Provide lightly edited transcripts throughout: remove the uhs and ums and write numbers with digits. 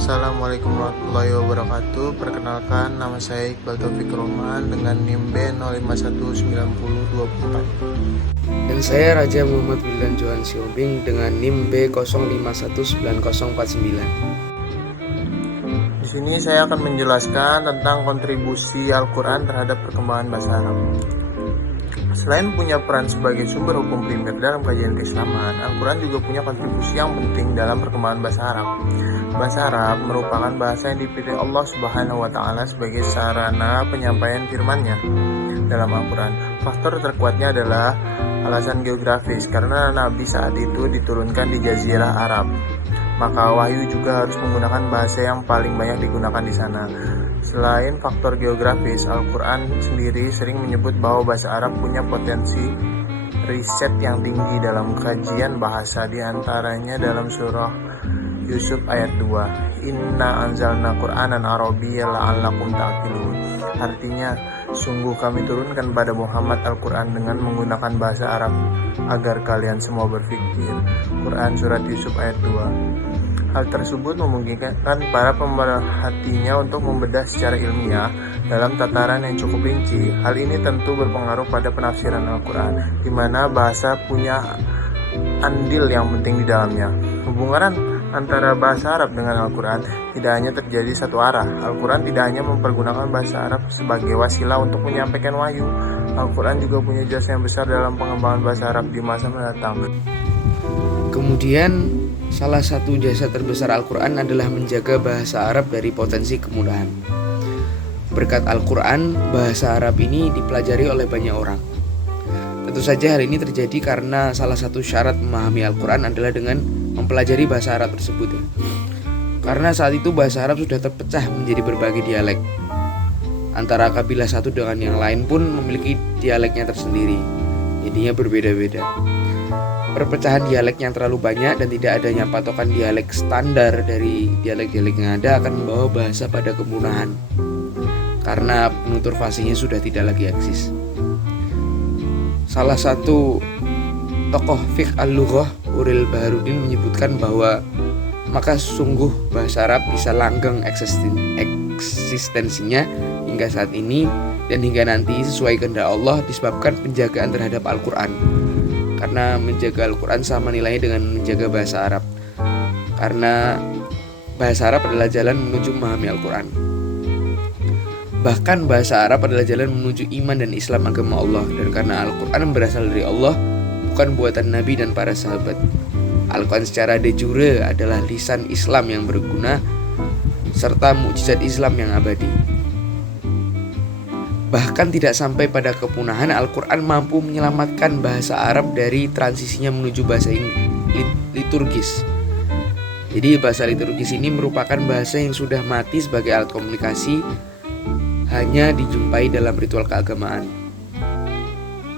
Assalamualaikum warahmatullahi wabarakatuh. Perkenalkan, nama saya Iqbal Taufik Roman dengan NIM B05190024. Dan saya Raja Muhammad Wildan Johan Siombing dengan NIM B05190049. Di sini saya akan menjelaskan tentang kontribusi Al-Quran terhadap perkembangan bahasa Arab. Selain punya peran sebagai sumber hukum primer dalam kajian keislaman, Al-Quran juga punya kontribusi yang penting dalam perkembangan bahasa Arab. Bahasa Arab merupakan bahasa yang dipilih Allah Subhanahu wa Ta'ala sebagai sarana penyampaian firman-Nya dalam Al-Quran. Faktor terkuatnya adalah alasan geografis, karena Nabi saat itu diturunkan di Jazirah Arab. Maka wahyu juga harus menggunakan bahasa yang paling banyak digunakan di sana. Selain faktor geografis, Al-Quran sendiri sering menyebut bahwa bahasa Arab punya potensi riset yang tinggi dalam kajian bahasa, diantaranya dalam surah Yusuf ayat 2, Inna anzalna Qur'anan Arabiyyan la'allakum ta'qilun. Artinya, sungguh kami turunkan pada Muhammad Al-Quran dengan menggunakan bahasa Arab agar kalian semua berpikir. Quran surat Yusuf ayat 2. Hal tersebut memungkinkan para pemerhatinya untuk membedah secara ilmiah dalam tataran yang cukup rinci. Hal ini tentu berpengaruh pada penafsiran Al-Quran, di mana bahasa punya andil yang penting di dalamnya. Hubungan antara bahasa Arab dengan Al-Quran tidak hanya terjadi satu arah. Al-Quran tidak hanya mempergunakan bahasa Arab sebagai wasilah untuk menyampaikan wahyu. Al-Quran juga punya jasa yang besar dalam pengembangan bahasa Arab di masa mendatang. Kemudian salah satu jasa terbesar Al-Quran adalah menjaga bahasa Arab dari potensi kemudahan. Berkat Al-Quran, bahasa Arab ini dipelajari oleh banyak orang. Tentu saja hal ini terjadi karena salah satu syarat memahami Al-Quran adalah dengan mempelajari bahasa Arab tersebut. Karena saat itu bahasa Arab sudah terpecah menjadi berbagai dialek. Antara kabilah satu dengan yang lain pun memiliki dialeknya tersendiri. Jadinya berbeda-beda. Perpecahan dialek yang terlalu banyak dan tidak adanya patokan dialek standar dari dialek-dialek yang ada akan membawa bahasa pada kemunahan, karena penutur fasihnya sudah tidak lagi eksis. Salah satu tokoh fiqh al-lughah, Uril Baharudin, menyebutkan bahwa maka sungguh bahasa Arab bisa langgeng eksistensinya hingga saat ini dan hingga nanti sesuai kehendak Allah disebabkan penjagaan terhadap Al-Quran. Karena menjaga Al-Quran sama nilainya dengan menjaga bahasa Arab. Karena bahasa Arab adalah jalan menuju memahami Al-Quran. Bahkan bahasa Arab adalah jalan menuju iman dan Islam agama Allah. Dan karena Al-Quran berasal dari Allah, bukan buatan Nabi dan para sahabat. Al-Quran secara de jure adalah lisan Islam yang berguna serta mukjizat Islam yang abadi. Bahkan tidak sampai pada kepunahan, Al-Quran mampu menyelamatkan bahasa Arab dari transisinya menuju bahasa liturgis. Jadi bahasa liturgis ini merupakan bahasa yang sudah mati sebagai alat komunikasi, hanya dijumpai dalam ritual keagamaan.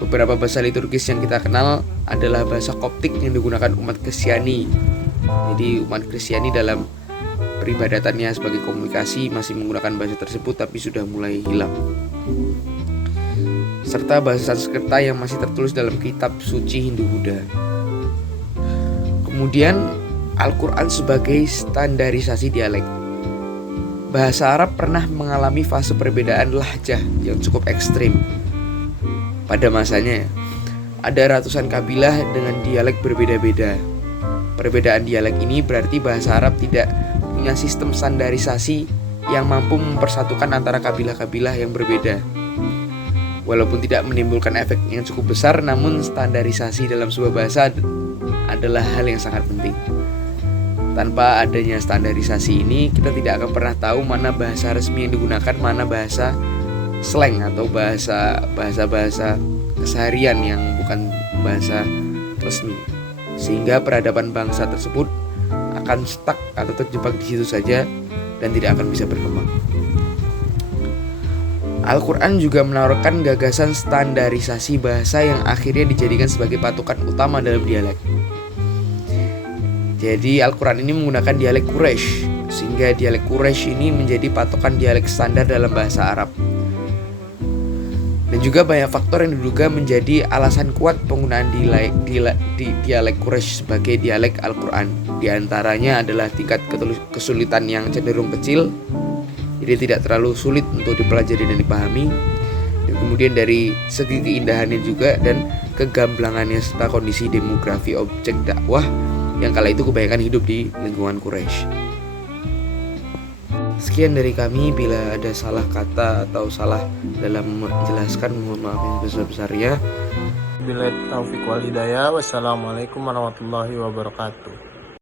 Beberapa bahasa liturgis yang kita kenal adalah bahasa Koptik yang digunakan umat Kristiani. Jadi umat Kristiani dalam peribadatannya sebagai komunikasi masih menggunakan bahasa tersebut, tapi sudah mulai hilang. Serta bahasa Sanskerta yang masih tertulis dalam kitab suci Hindu-Buddha. Kemudian Al-Quran sebagai standarisasi dialek. Bahasa Arab pernah mengalami fase perbedaan lahjah yang cukup ekstrim. Pada masanya ada ratusan kabilah dengan dialek berbeda-beda. Perbedaan dialek ini berarti bahasa Arab tidak punya sistem standarisasi yang mampu mempersatukan antara kabilah-kabilah yang berbeda. Walaupun tidak menimbulkan efek yang cukup besar, namun standarisasi dalam sebuah bahasa adalah hal yang sangat penting. Tanpa adanya standarisasi ini, kita tidak akan pernah tahu mana bahasa resmi yang digunakan, mana bahasa slang atau bahasa keseharian yang bukan bahasa resmi. Sehingga peradaban bangsa tersebut akan stuck atau terjebak di situ saja dan tidak akan bisa berkembang. Al-Quran juga menawarkan gagasan standarisasi bahasa yang akhirnya dijadikan sebagai patokan utama dalam dialek. Jadi Al-Quran ini menggunakan dialek Quraisy, sehingga dialek Quraisy ini menjadi patokan dialek standar dalam bahasa Arab. Dan juga banyak faktor yang diduga menjadi alasan kuat penggunaan dialek Quraisy sebagai dialek Al-Quran. Di antaranya adalah tingkat kesulitan yang cenderung kecil, jadi tidak terlalu sulit untuk dipelajari dan dipahami. Dan kemudian dari segi keindahannya juga dan kegamblangannya serta kondisi demografi objek dakwah yang kala itu kebanyakan hidup di lingkungan Quraisy. Sekian dari kami, bila ada salah kata atau salah dalam menjelaskan, mohon maaf yang sebesar-besarnya. Bila taufik wal hidayah. Wassalamualaikum warahmatullahi wabarakatuh.